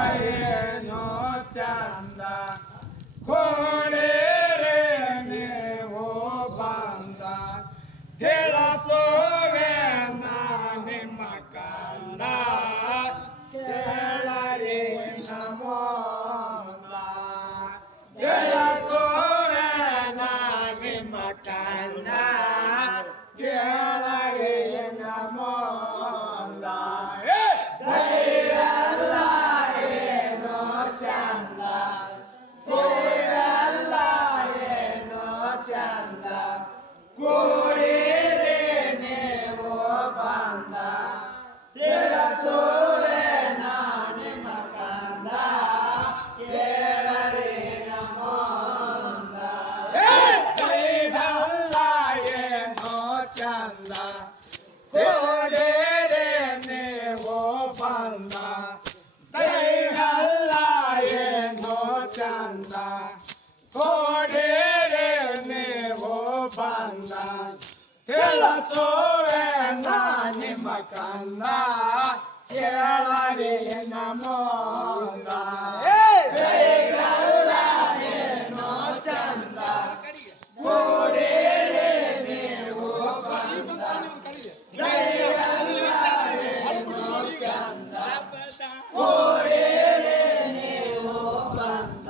ಏನೋ ಚಂದ ಕೋಡಿರೆ ನೀವು ಬಂದ ತಿಳಿಸುವೆ ನಿಮ್ಮ ಕಂದ ಕೇಳರಿ ನಮೋಲ್ಲ ತಿಳಿಸುವೆ ನಿಮ್ಮ ಕಂದ ಕೇಳರಿ ನಮೋಲ್ಲ ಕೂಡಿರೆ ನೀವು ಬಂದ ತಿಳಿಸುವೆ ನಿಮ್ಮ ಕಂದ ಕೇಳರಿ ನಮೋಲ್ಲ ಕೈಗಲ್ಲ ಏನೋ ಚಂದ ಕೂಡಿರೆ ನೀವು ಬಂದ ಕೈಗಲ್ಲ ಏನೋ ಚಂದ ಕೋಡಿರೆ ನೀವು ಬಂದ ತಿಳಿಸುವೆ ನಿಮ್ಮ ಕಂದ ಕೇಳರಿ ನಮೋಲ್ಲ ಕೈಗಲ್ಲ ಏನೋ ಚಂದ ಕೋಡಿರೆ ನೀವು ಬಂದ ಕೈಗಲ್ಲ ಏನೋ ಚಂದ ಕೋಡಿರೆ ನೀವು ಬಂದ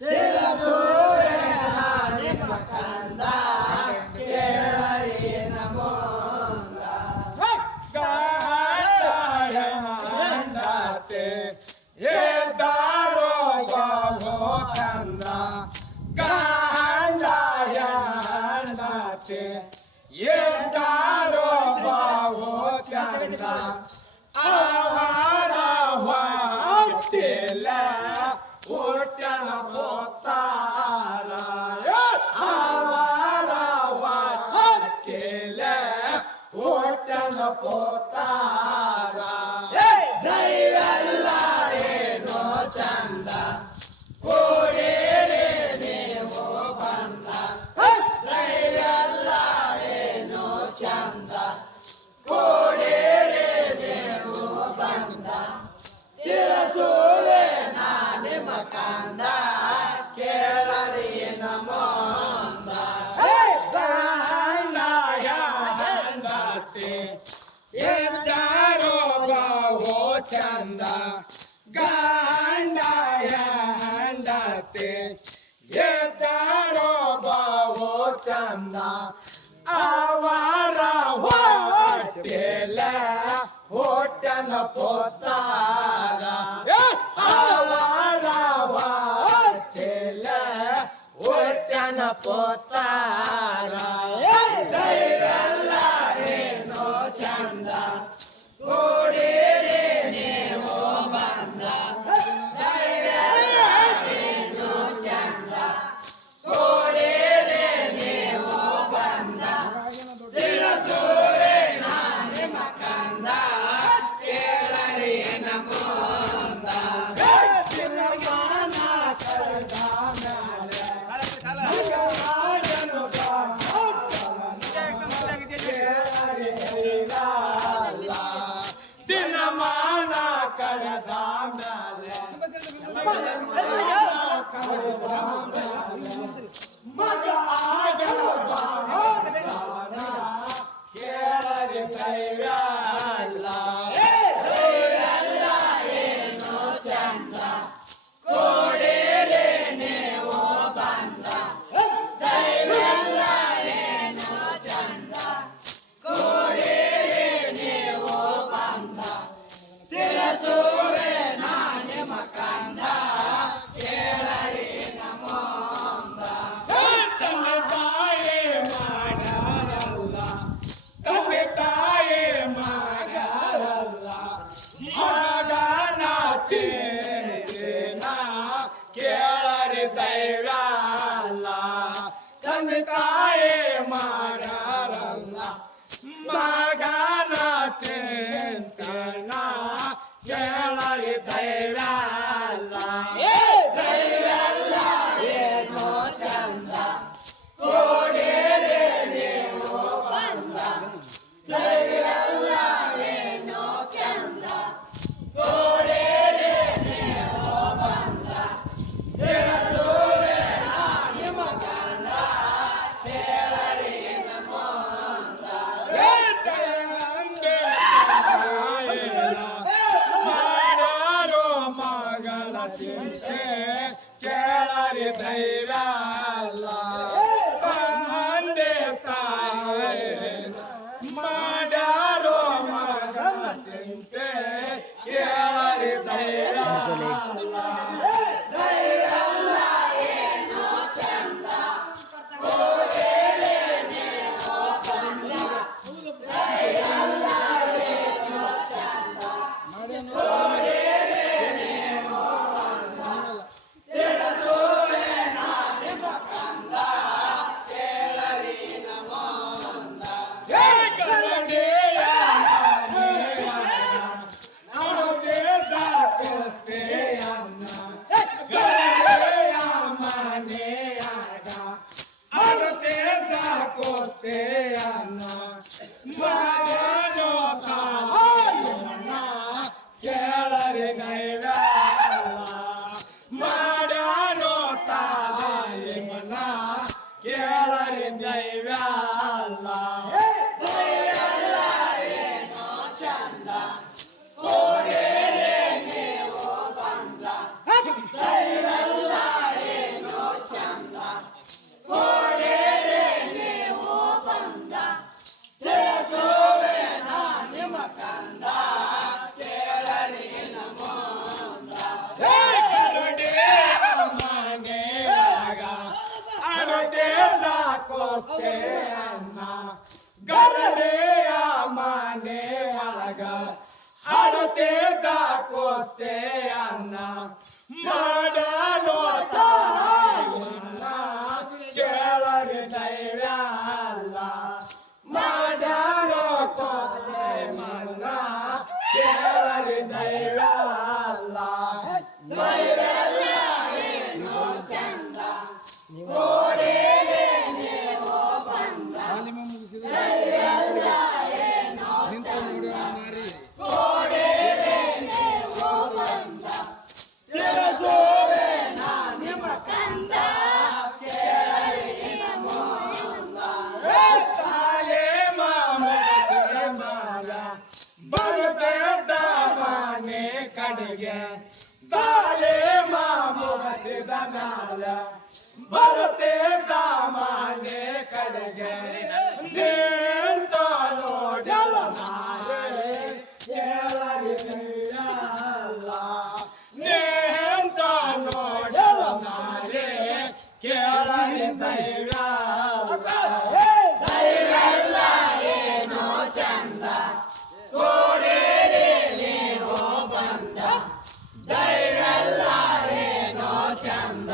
ತಿಳಿಸುವೆ ನಿಮ್ಮ ಕಂದ ಕೇಳರಿ ನಮೋಲ್ಲ ಗಂಡತೆ ಎದ್ದಾರೋ ಬಹು ಚಂದ ಗಂಡತೆ ಎದ್ದಾರೋ ಬಹು ಚಂದ ಅವರ ಹೊಟ್ಟೆಲ ಹುಟ್ಟನ ಪೋತಾರ ಅವರ ಹೊಟ್ಟೆಲ ಹುಟ್ಟನ ಪೋತಾರ ದೈವೆಲ್ಲ ಏನೋ ಚಂದ ಕೂಡಿರೆ ನೀವು ಬಂದ ದೈವೆಲ್ಲ ಏನೋ ಚಂದ ಕೂಡಿರೆ ನೀವು ಬಂದ ತಿಳಿಸುವೆ ನಿಮ್ಮ ಕಂದ ಕೇಳರಿ ನಮೋಲ್ಲ ಗಂಡತೆ ಎದ್ದಾರೋ ಬಹು ಚಂದ ಗಂಡತೆ ಎದ್ದಾರೋ ಬಹು ಚಂದ ಅವರ ಹೊಟ್ಟೆಲ ಹುಟ್ಟನ ಪೋತಾರ ಅವರ ಹೊಟ್ಟೆಲ ಹುಟ್ಟನ ಪೋತಾರ ದೈವೆಲ್ಲ ಏನೋ ಚಂದ ಕೂಡಿರೆ ನೀವು ಬಂದ ದೈವೆಲ್ಲ ಏನೋ ಚಂದ ಕೂಡಿರೆ ನೀವು ಬಂದ ತಿಳಿಸುವೆ ನಿಮ್ಮ ಕಂದ ಕೇಳರಿ ನಮೋಲ್ಲ ದಿನಮಾನ ಕಳೆದ ಮೇಲೆ ಮಗ ಆಗಲು ಕೇಳರಿ ದೈವಲ್ಲ ಏನೋ ಚಂದ ಕೂಡಿರೆ ನೀವು ಬಂದ ದೈವೆಲ್ಲ ಏನೋ ಚಂದ ಕೂಡಿರೆ ನೀವು ಬಂದ ತಿಳಿಸುವೆ ನಿಮ್ಮ ಕಂದ ಕೇಳರಿ ನಮೋಲ್ಲ ತಾಯಿ ಮಾಡಲ್ಲ ತಾಯಿ ಮಾಡಲ್ಲ ಮಗನ ಕೇಳರಿ ದೈವಲ್ಲ ತಂದೆ ತಾಯಿ ಮಾಡಲ್ಲ ಮಗನ ಚಿಂತನ ಕೇಳರಿ ದೈವಲ್ಲ ದೈವಲ್ಲ ಏನೋ ಚಂದ ಕೂಡಿರೆ ನೀವು ಬಂದ ದೈವಲ್ಲ ಏನೋ ಚಂದ ಕೂಡಿರೆ ಚಿಂತೆ ಕೇಳರಿ ಧೈರ್ಯ ಅಲ್ಲ ತಂದೆ ತಾಯಿ ಮಾಡ್ಯಾರೋ ಮಗನ ಚಿಂತೆ ಕೇಳರಿ ಧೈರ್ಯ ಅಲ್ಲ ಗರಡೆಯ ಮನೆ ಒಳಗ ಹಡತೆ ದಾಕೋತೆ ಅನ್ನ ಮಾಡೋ ತಾಯಿನ ಕೇಳರಿ ಧೈರ್ಯ ಅಲ್ಲ ಮಾಡೋ ಕೋತೆ ಮನ್ನ ಕೇಳರಿ ಧೈರ್ಯ ಅಲ್ಲ ಬಾಲೆ ಮಾಮೂಸಿದ ನಾಲ ಬರತೆ ದಾಮನೆ ಕಡೆಗೆ ನಿಂತ ನೋಡಲ ನಾಳೆ ಕೇಳರಿ ಅಲ್ಲ ನಿಂತ ನೋಡಲ ನಾಳೆ ಕೇಳರಿ ಧೈರ್ಯ ಧೈರ್ಯ ಎಲ್ಲ ಏನೋ ಚಂದ ಧೈರ್ಯಲ್ಲ ಏನೋ ಚಂದ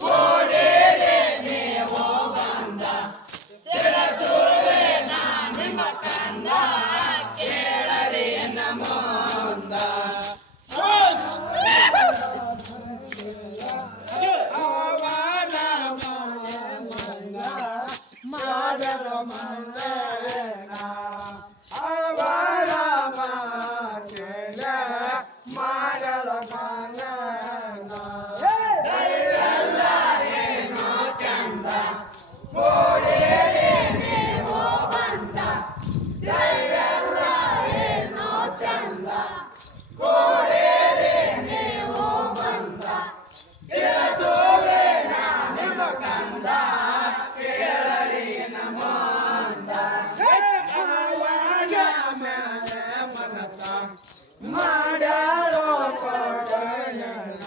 ಕೋಡೇರೆ ನೀವು ಬಂದ ತಿರಸುವೆ ನಿಮ್ಮ ಕಂದ ಕೇಳರಿ ನಮೋಂದ ಅವನ ಮಾಡದ ಮಂದನ ಅವರ ಮಾತೆನ ಮಾಡದ ಮಂದನ ಧೈರ್ಯಲ್ಲ ಏನೋ ಚಂದ ಕೋಡೇರೆ ನೀವು ಬಂದ ಧೈರ್ಯಲ್ಲ ಏನೋ ಚಂದ ಕೋಡೇರೆ ನೀವು ಬಂದ ತಿರಸುವೆ ನಿಮ್ಮ ಕಂದ ಕೇಳರಿ ನಮೋಂದ ಅವನ ಮನಸ ಮಾಡ್ಯಾರೋ ಕೊಡಯನ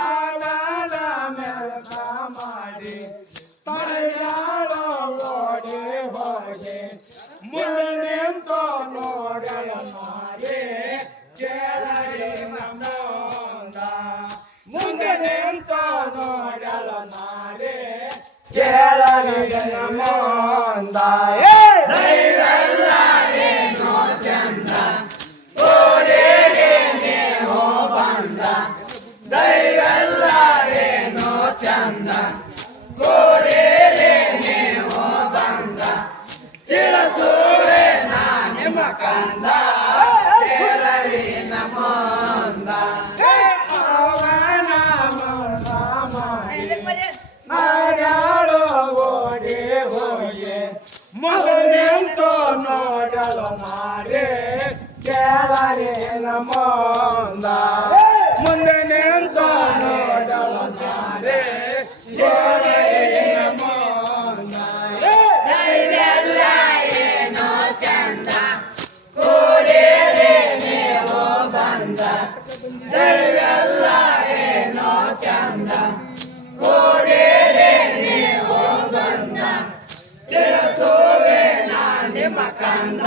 ಅವನ ಮೆಲ್ಕ ಮಾಡಿ ತಡೆಯಾಳೋ ಓಡಿ ಹೋಗಿ ಮುಂದೆ ನಿಂತು ನೋಡಲ ಮಾಡಿ ಕೇಳರಿ ನಮೋಂದ ಮುಂದೆ ನಿಂತು ನೋಡಲ ಮಾಡಿ ಕೇಳರಿ ನಮೋಂದ ಧೈರ್ಯಲ್ಲ ಏನೋ ಚಂದ ಕೋಡೇರೆ ನೀವು ಬಂದ ಧೈರ್ಯಲ್ಲ ಏನೋ ಚಂದ ಕೋಡೇರೆ ನೀವು ಬಂದ ತಿರಸುವೆ ನಿಮ್ಮ ಕಂದ ಕೇಳರಿ ನಮೋಂದ ಅವನ ಮಾಡ್ಯಾಳೋ ಓಡಿ ಹೋಗಿ ಮೊದಲೆಂತೋ ನೋಡಲು ಮಾಡಿ ಕೇಳರಿ ನಮೋಂದ ಮುಂದೆ ದೈವೆಲ್ಲ ಏನೋ ಚಂದ ಕೂಡಿರಿ ನೀವು ಬಂದ ತಿಳಿಸುವೆ ನಾ ನಿಮ್ಮ ಕಂದ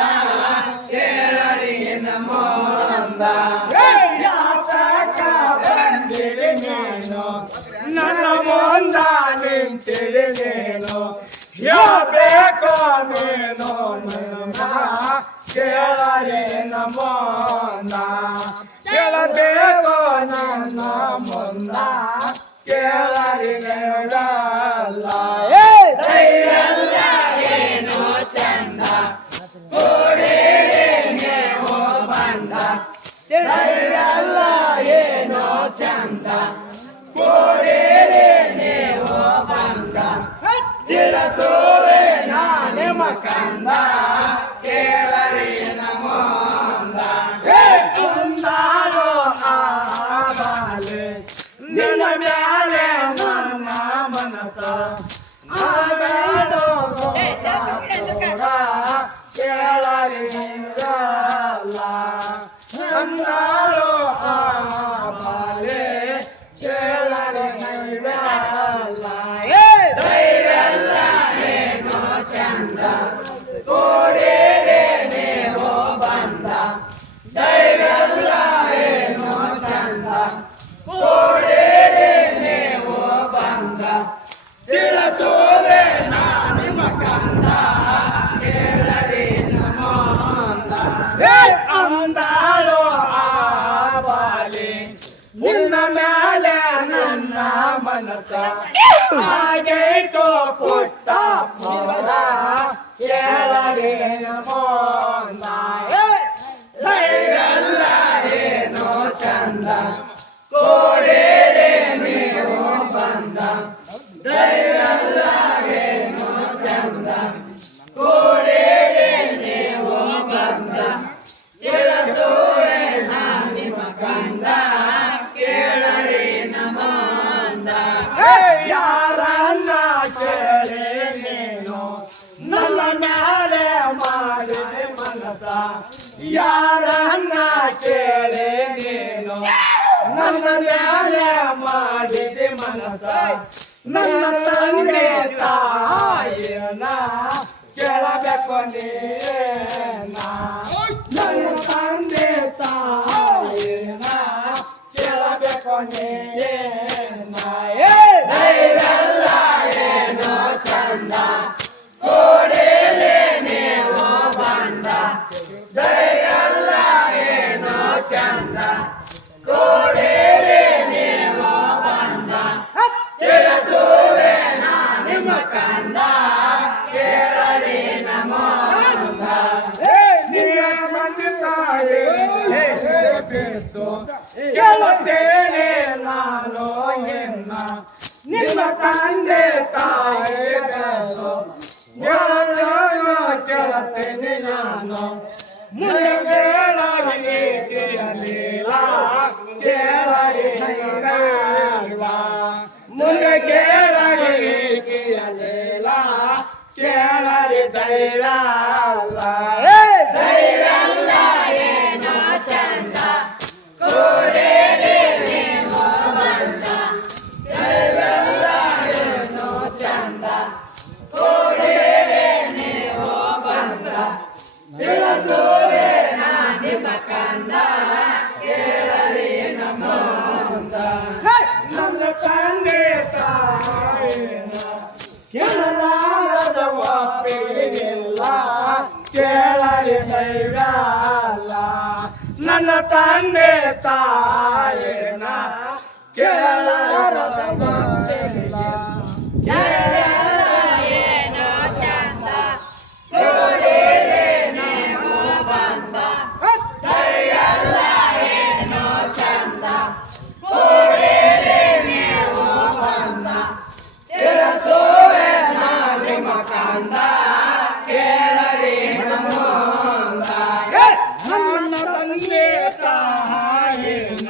ಕೇಳರಿ ನಮ್ಮೊಂದ ಯಾತಕ ಬಂದಿರಿ ನೀನು ನನ್ನ ಮುಂದ ನಿಂತಿರಿ ನೀನು ಯಾಬೇಕು ನೀನು ನನ್ನ ಕೇಳರಿ ನಮ್ಮೊಂದ ಕೇಳಬೇಕು ನನ್ನ ಮುಂದ ಕೇಳರಿ ಕೇಳಲ್ಲ ದೈವೆಲ್ಲ ಏನೋ ಚಂದ ಕೂಡಿರಿ ನೀವು ಬಂದ ದೈವೆಲ್ಲ ಏನೋ ಚಂದ ಕೂಡಿರಿ ನೀವು ಬಂದ ತಿಳಿಸುವೆ ನಾ ನಿಮ್ಮ ಕಂದ ಕೇಳರಿ ನಮ್ಮೊಂದ ಕುಂದಾರೋ ಆಬಾಲೆ ನಿನ್ನ ಮ್ಯಾಲೆ ನನ್ನ ಮನಸ ಆಗಡೋ ಕೇಳರಿ ನಿಂಗಲ್ಲ ಕುಂದಾರೋ ಆಬಾಲೆ ಕೇಳರಿ ನಿಂಗಲ್ಲ ದೈವೆಲ್ಲ ಏನೋ ಚಂದ ಕೂಡಿರಿ ನೀವು ಬಂದ ದೈವೆಲ್ಲ ಏನೋ ಚಂದ ಕೂಡಿರಿ ನೀವು ಬಂದ ತಿಳಿಸುವೆ ನಾ ನಿಮ್ಮ ಕಂದ ಕೇಳರಿ ನಮ್ಮೊಂದ ಅಂದಾಳು ಆಬಾಲಿ ನಿನ್ನ ಮ್ಯಾಲೆ ನನ್ನ ಮನಸ ಆಗೈತೋ ಪುಟ್ಟ ಪೋರ ಕೇಳರಿ ನಮ್ಮೊಂದ ದೈವೆಲ್ಲ ಏನೋ ಚಂದ ಕೂಡಿರಿ ನೀವು ಬಂದ ದೈವೆಲ್ಲ ಏನೋ ಚಂದ ಕೂಡಿರಿ ನೀವು ಬಂದ ತಿಳಿಸುವೆ ನಾ ನಿಮ್ಮ ಕಂದ ಕೇಳರಿ ನಮ್ಮೊಂದ ಯಾರನ್ನ ಕೇಳಿ ನೀನು ನನ್ನ ಮ್ಯಾಲೆ ಮಾಡಿದೆ ಮನಸ ಯಾರನ್ನ ಕೇಳಿ ನೀನು ನನ್ನ ಮ್ಯಾಲೆ ಮಾಡಿದೆ ಮನಸ ನನ್ನ ತಂದೆ ತಾಯಿನ ಕೇಳಬೇಕು ನೀನ ನನ್ನ ತಂದೆ ತಾಯಿನ ಕೇಳಬೇಕು ನೀನ ದೈವೆಲ್ಲ ಏನೋ ಚಂದ ಕೂಡಿರಿ ನೀವು ಬಂದ ದೈವೆಲ್ಲ ಏನೋ ಚಂದ ಕೂಡಿರಿ ನೀವು ಬಂದ ತಿಳಿಸುವೆ ನಾ ನಿಮ್ಮ ಕಂದ ಕೇಳರಿ ನಮ್ಮೊಂದ ನೀವೇ ಬಂದಿದ್ದಾಳೆ ಬಿತ್ತು ಕೇಳುತ್ತೇನೆ ನಾನು ನಿನ್ನ ತಂದೆ ತಾಯಿಗಳು ಕೇಳುತ್ತೇನೆ ನಾನು ಮುಂದೆ ಕೇಳಲಿ ಕೇಳಲಿಲ್ಲ ಕೇಳಲಿ ಮುಂದೆ ಕೇಳಲಿ ಕೇಳಲಿಲ್ಲ ಕೇಳಲಿ ದೈವ ದೈವೆಲ್ಲ ಏನೋ ಚಂದ ಕೂಡಿರಿ ನೀವು ಬಂದ ದೈವೆಲ್ಲ ಏನೋ ಚಂದ ಕೂಡಿರಿ ನೀವು ಬಂದ ತಿಳಿಸುವೆ ನಾ ನಿಮ್ಮ ಕಂದ ಕೇಳರಿ ನಮ್ಮೊಂದ ನನ್ನ ತಂದೆ ತಾಯಿನ ಕೇಳಲಾರದ ಒಪ್ಪಿಗಿಲ್ಲ ಕೇಳರಿ ದೈವಲ್ಲ ನನ್ನ ತಂದೆ ತಾಯಿನ ಕೇಳಲಾರದ ಒಪ್ಪಿಗಿಲ್ಲ ಏನೋ ಚಂದ ಕೂಡಿರಿ ನೀವು ಬಂದ ದೈವೆಲ್ಲ ಏನೋ ಚಂದ ಕೂಡಿರಿ ನೀವು ಬಂದ ತಿಳಿಸುವೆ ನಾ ನಿಮ್ಮ ಕಂದ ಕೇಳರಿ ನಮ್ಮೊಂದ ನನ್ನ ತಂದೆ ತಾಯಿನ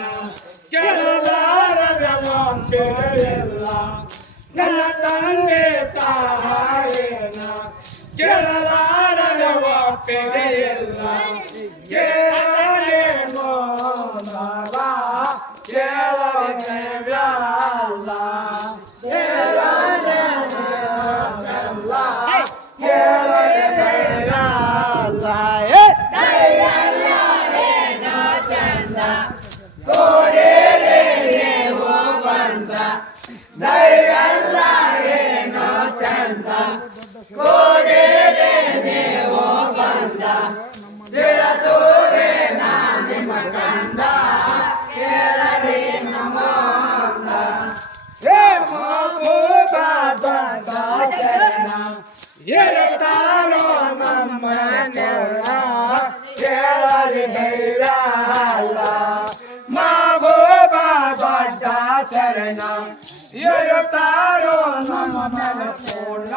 ಹೇಳುತ್ತಾರೋ ನಮ್ಮ ಮೇಲೆ ಪೂರ್ಣ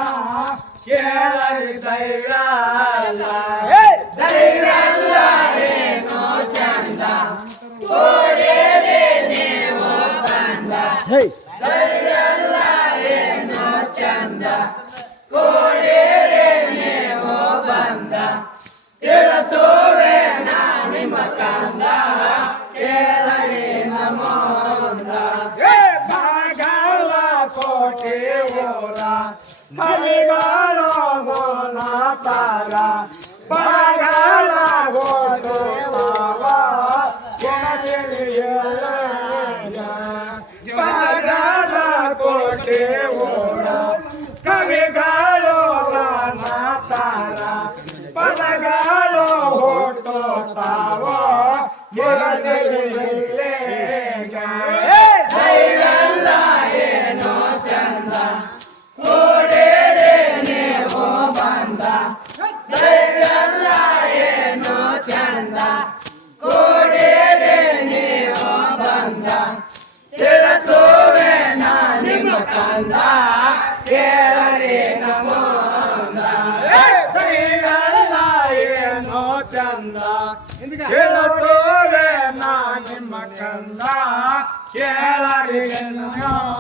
ಕೇಳರಿ ಧೈರ್ಯ ಅಲ್ಲ ಧೈರ್ಯ ಅಲ್ಲ ಏನೋ ಚಂದ ಕೋಡಿರಿ ನೀವು ಬಂದ ಧೈರ್ಯ ಅಲ್ಲ ಏನೋ ಚಂದ ಕೋಡಿರಿ ನೀವು ಬಂದ ತಿಳಿಸುವೆ ನಾ ನಿಮ್ಮ ಕಂದ ಕೇಳರಿ ನಮೋಂದ ಕೋಟಿ ಊರ ಹರಿಗಳ ಗೋಲ ತಾರ ಬರಗಳ ಗೋದು ಬರಗಳ ಕೋಟಿ ಊರ ಕವಿಗಳು ತಾರ ಪದಗಳು ಹುಟ್ಟು ತಾವೋ ಧೈರ್ಯಲ್ಲ ಏನೋ ಚಂದ ಕೋಡಿರಿ ನೀವು ಬಂದ ಧೈರ್ಯಲ್ಲ ಏನೋ ಚಂದ ಕೋಡಿರಿ ನೀವು ಬಂದ ತಿಳಿಸುವೆ ನಾ ನಿಮ್ಮ ಕಂದ ಕೇಳರಿ ನಮೋಂದ ಧೈರ್ಯಲ್ಲ ಏನೋ ಚಂದ ತಿಳಿಸುವೆ ನಾ ನಿಮ್ಮ ಕಂದ ಕೇಳರಿ ನಮೋಂದ